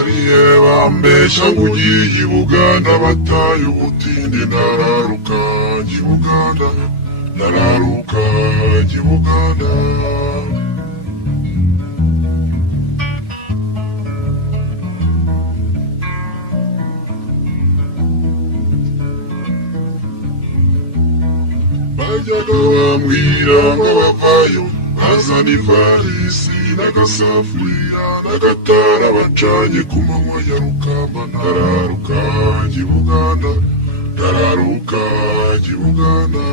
bariye bambeshya ngo ugiye i Buganda bataye ubutinde nararuka njya i Buganda nararuka njya i Buganda bajyaga bambwira ngo bavayo bazana ivarisi n'agasafuriya n'agatara bacanye ku manywa ya rukamba nararuka njya i Buganda nararuka njya i Buganda